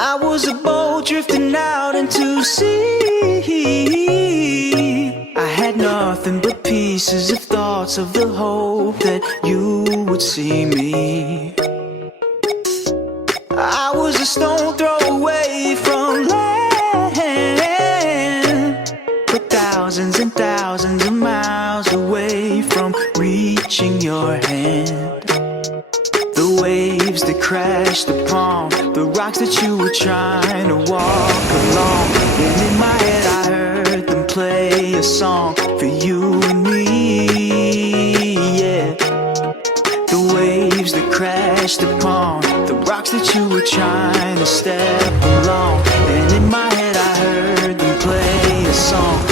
I was a boat drifting out into sea. I had nothing but pieces of thoughts of the hope that you would see me. I was a stone throw away from land, but thousands and thousands of miles away from reaching your hand. The waves that crashed upon the rocks that you were trying to walk along, and in my head I heard them play a song for you and me, yeah. The waves that crashed upon the rocks that you were trying to step along, and in my head I heard them play a song